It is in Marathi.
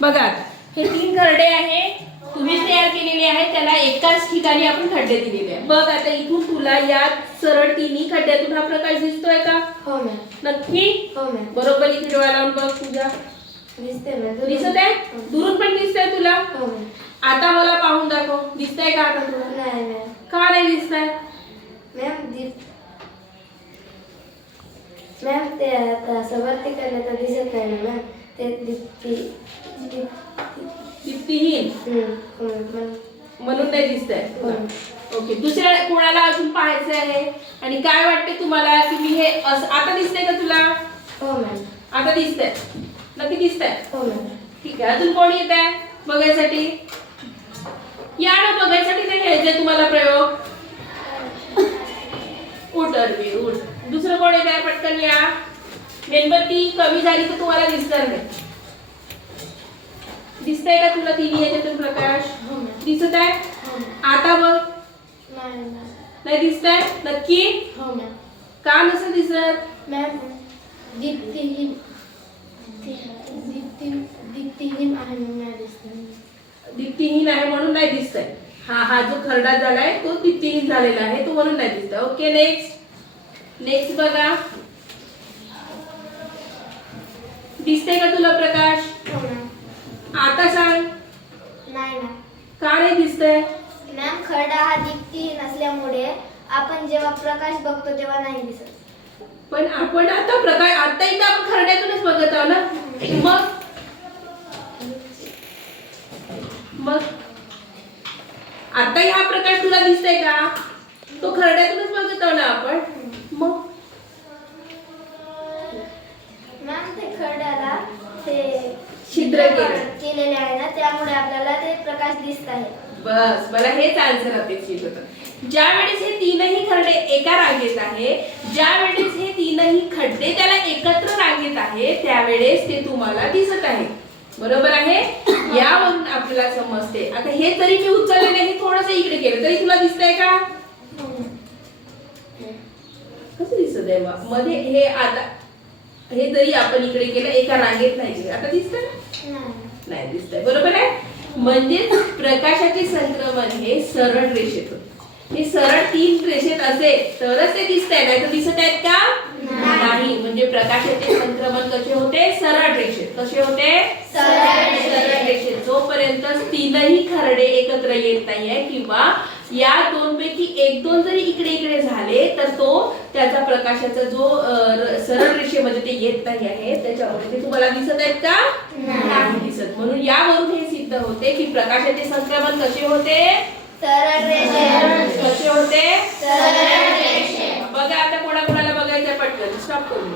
बघा हे 3 खड्डे आहे, तुम्हीच तयार केलेले आहे, त्याला एकाच ठिकाणी आपण खड्डे दिलेले आहे। बघ आता इथून तुला या सरळ तिन्ही खड्ड्यातून हा प्रकाश दिसतोय का? हो मॅम। नक्की? हो मॅम। बरोबर इथे डोळा लावून बघ तुझ्या। दिसते मॅम। दिसत आहे? दुरून पण दिसतंय तुला? हो मॅम। आता मला पाहून दाखव, दिसतंय का आता तुला? नाही मॅम। का नाही दिसतंय? मॅम ते आता सवरती केलं तर दिसत नाही ना मॅम, ते दीप्तीहीन म्हणून नाही दिसतंय। ओके, दुसऱ्या कोणाला अजून पाहायचं आहे? आणि काय वाटते तुम्हाला की मी हे आता दिसतंय का तुला? हो मॅम। आता दिसतंय? नक्की दिसतंय? हो मॅम। ठीक आहे, अजून कोण येत आहे बघायसाठी? या ना बघायसाठी, नाही घ्यायचंय तुम्हाला प्रयोग? उठ अरवी उठ। दुसरं कोण येत आहे? पटकन या। मेणबत्ती कमी झाली तर तुम्हाला दिसणार नाही। दिसतंय का तुला तिन्ही याच्यातून प्रकाश? दिसत आहे? आता बघ। नाही दिसतंय? नक्की? हो मॅम। का नसं दिसत? मॅम दीप्तीहीन आहे म्हणून नाही दिसत। दीप्तीहीन आहे म्हणून नाही दिसतंय। हा जो खरडा झालाय तो दीप्तीहीन झालेला आहे, तो म्हणून नाही दिसतंय। ओके, नेक्स्ट बघा। दिसतंय का तुला प्रकाश? हो मॅम। आता सांग, नाही मॅम। का नाही दिसतंय? मॅम खरडा हा दीप्तीहीन असल्यामुळे आपण जेव्हा प्रकाश बघतो तेव्हा नाही दिसत। पण आपण आता प्रकाश आता इथं आपण खरड्यातूनच बघत आहोत ना, मग आता हा प्रकाश तुला दिसतंय का? तो खरड्यातूनच बघत आहोत ना आपण, मग मॅम ते खरड्याला ते छिद्र केलेले आहे ना, त्यामुळे आपल्याला ते प्रकाश दिसत आहे। बस, मला हेच आन्सर अपेक्षित होतं। ज्या वेळेस हे तीनही खड्डे एका रांगेत आहे, ज्या वेळेस हे तीनही खड्डे त्याला एकत्र रांगेत आहे, त्यावेळेस ते तुम्हाला दिसत आहे। बरोबर आहे? यावरून आपल्याला समजते। आता हे जरी मी उचलले नाही, थोडंसं इकडे केलं तरी तुला दिसतंय का? कसं दिसत आहे मध्ये? हे आता हे जरी आपण इकडे केलं, एका रांगेत नाही केलं, आता दिसतंय? नाही दिसतंय। बरोबर आहे? म्हणजेच प्रकाशाचे संक्रमण हे सरळ रेषेत होते। हे सरळ 3 रेषेत असेल तरच ते दिसतंय, नाही तर दिसत आहेत का? नाही। म्हणजे प्रकाशाचे संक्रमण कसे होते? सरळ रेषेत। कसे होते? सरळ रेषेत। जोपर्यंत तीनही खरडे एकत्र येत नाहीये किंवा या दोनपैकी 1-2 जरी इकडे इकडे झाले तर तो त्याचा प्रकाशाचा जो सरळ रेषेमध्ये ते येत नाही आहे, त्याच्यामध्ये ते तुम्हाला दिसत आहेत का? नाही दिसत। म्हणून यावरून हे सिद्ध होते की प्रकाशाचे संक्रमण कसे होते? सरळ रेषेत। कसे होते? सरळ रेषेत। बघा आता कोणाकोणाला बघायचं पटकन स्टॉप करू।